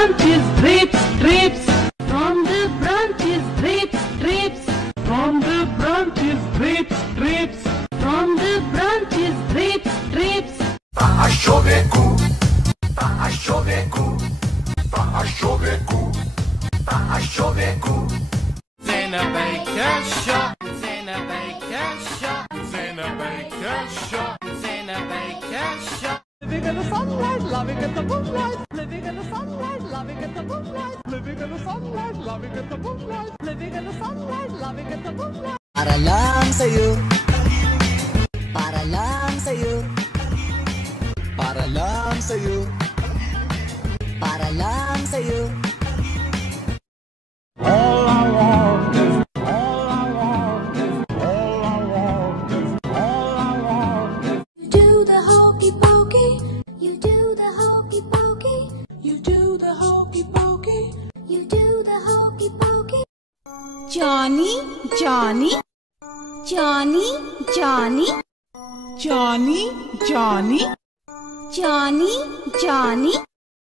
branches grapes, grapes. From the branches grapes, grapes. From the branches grapes, grapes. From the branches grapes, grapes. Tá a chover cu, tá a chover cu, tá a chover cu, tá a chover cu. In a baker shop, in a baker shop, in a baker shop, in a baker shop. Living in the sunlight, loving in the moonlight. Living in the sunlight, loving in the moonlight. Living in the sunlight, loving in the moonlight. Living in the sunlight, loving in the moonlight. Para lang sa'yo, para lang sa'yo, para lang sa'yo, para lang sa'yo. All I want is, all I want is, all I want is, all I want is. You do the hokey pokey, you do the hokey pokey, you do the hokey pokey, you do the hokey pokey. Johnny, Johnny, Johnny, Johnny, Johnny, Johnny, Johnny, Johnny.